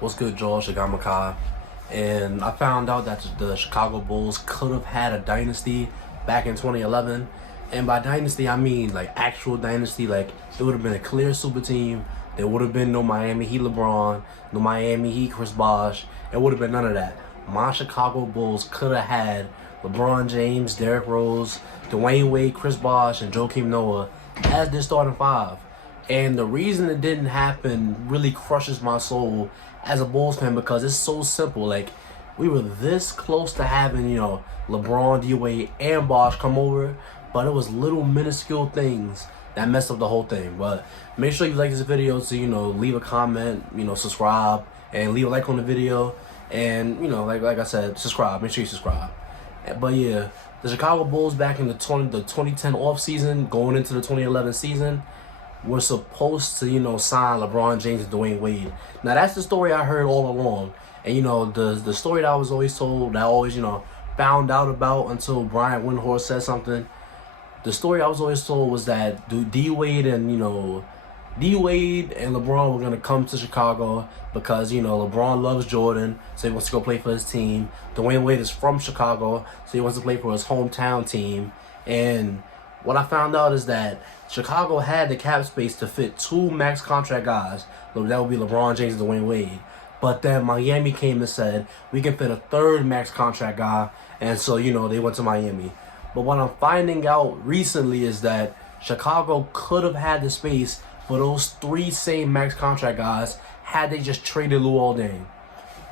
What's good, Josh? Makai. And I found out that the Chicago Bulls could have had a dynasty back in 2011. And by dynasty, I mean like actual dynasty. Like it would have been a clear super team. There would have been no Miami Heat LeBron, no Miami Heat Chris Bosh. It would have been none of that. My Chicago Bulls could have had LeBron James, Derrick Rose, Dwayne Wade, Chris Bosh, and Joakim Noah as their starting five. And the reason it didn't happen really crushes my soul as a Bulls fan because it's so simple. Like, we were this close to having, LeBron, D-Wade, and Bosh come over, but it was little minuscule things that messed up the whole thing. But make sure you like this video to, leave a comment, subscribe, and leave a like on the video. And, like I said, subscribe. Make sure you subscribe. But yeah, the Chicago Bulls back in the 2010 off season, going into the 2011 season, were supposed to, sign LeBron James and Dwayne Wade. Now, that's the story I heard all along. And, the story that I was always told, that I always, found out about until Brian Windhorst said something. The story I was always told was that D-Wade and LeBron were going to come to Chicago because, LeBron loves Jordan, so he wants to go play for his team. Dwayne Wade is from Chicago, so he wants to play for his hometown team. And what I found out is that Chicago had the cap space to fit two max contract guys. That would be LeBron James and Dwayne Wade. But then Miami came and said, we can fit a third max contract guy. And so, they went to Miami. But what I'm finding out recently is that Chicago could have had the space for those three same max contract guys had they just traded Luol Deng.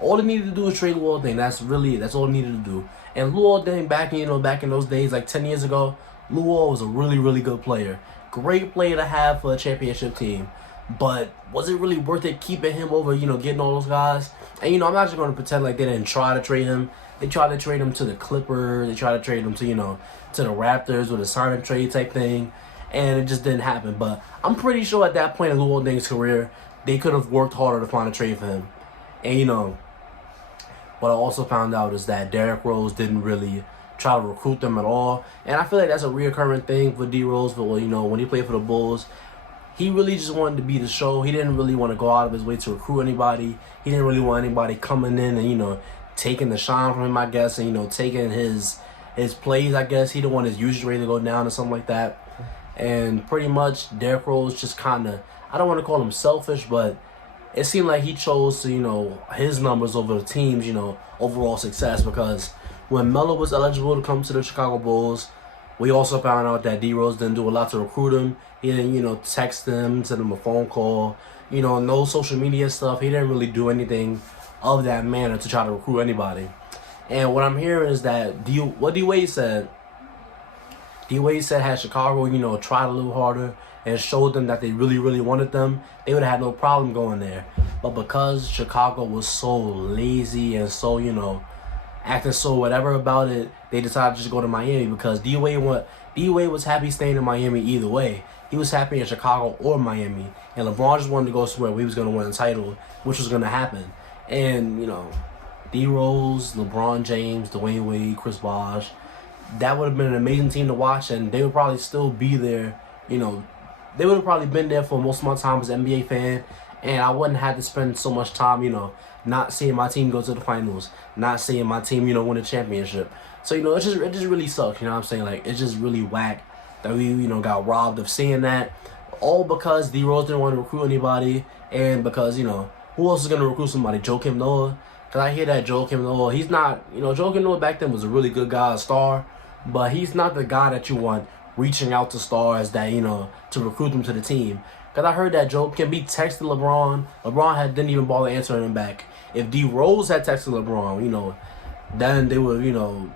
All they needed to do was trade Luol Deng. That's all they needed to do. And Luol Deng back in those days, like 10 years ago, Luol was a really, really good player. Great player to have for a championship team. But was it really worth it keeping him over, getting all those guys? And, I'm not just going to pretend like they didn't try to trade him. They tried to trade him to the Clippers. They tried to trade him to, to the Raptors with a sign and trade type thing. And it just didn't happen. But I'm pretty sure at that point in Luol Deng's career, they could have worked harder to find a trade for him. And, what I also found out is that Derrick Rose didn't really try to recruit them at all. And I feel like that's a reoccurring thing for D Rose. But when he played for the Bulls, he really just wanted to be the show. He didn't really want to go out of his way to recruit anybody. He didn't really want anybody coming in and taking the shine from him, I guess, and taking his plays, I guess. He didn't want his usage rate to go down or something like that. And pretty much Derrick Rose just kind of, I don't want to call him selfish, but it seemed like he chose to his numbers over the team's overall success, because when Melo was eligible to come to the Chicago Bulls, we also found out that D Rose didn't do a lot to recruit him. He didn't, text him, send him a phone call, no social media stuff. He didn't really do anything of that manner to try to recruit anybody. And what I'm hearing is that what D-Wade said, had Chicago, tried a little harder and showed them that they really, really wanted them, they would have had no problem going there. But because Chicago was so lazy and so, acting so whatever about it, they decided to just go to Miami because D-Wade was happy staying in Miami either way. He was happy in Chicago or Miami. And LeBron just wanted to go somewhere where he was going to win a title, which was going to happen. And, D Rose, LeBron James, Dwayne Wade, Chris Bosh, that would have been an amazing team to watch, and they would probably still be there. They would have probably been there for most of my time as an NBA fan, and I wouldn't have to spend so much time, not seeing my team go to the finals, not seeing my team, win a championship. So, it just really sucks, what I'm saying? Like, it's just really whack that we, got robbed of seeing that, all because D Rose didn't want to recruit anybody, and because, who else is going to recruit somebody? Joakim Noah? Because I hear that Joakim Noah, he's not, Joakim Noah back then was a really good guy, a star, but he's not the guy that you want reaching out to stars that, to recruit them to the team. Because I heard that Joakim, he texted LeBron. LeBron didn't even bother answering him back. If D Rose had texted LeBron, then they would,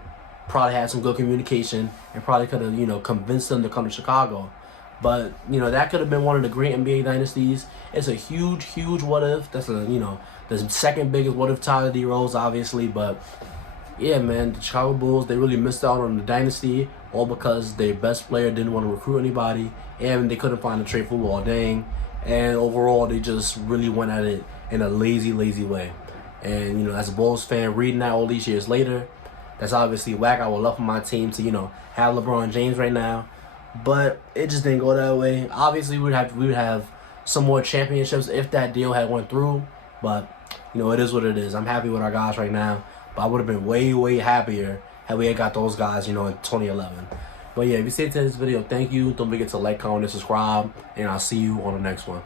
probably had some good communication and probably could have, convinced them to come to Chicago. But, that could have been one of the great NBA dynasties. It's a huge, huge what if. That's the second biggest what if title, D Rose, obviously. But yeah, man, the Chicago Bulls, they really missed out on the dynasty, all because their best player didn't want to recruit anybody, and they couldn't find a trade for Luol Deng. And overall, they just really went at it in a lazy, lazy way. And, as a Bulls fan, reading that all these years later, that's obviously whack. I would love for my team to, have LeBron James right now. But it just didn't go that way. Obviously, we would have some more championships if that deal had went through. But, you know, it is what it is. I'm happy with our guys right now. But I would have been way, way happier had we had got those guys, you know, in 2011. But yeah, if you stayed to this video, thank you. Don't forget to like, comment, and subscribe. And I'll see you on the next one.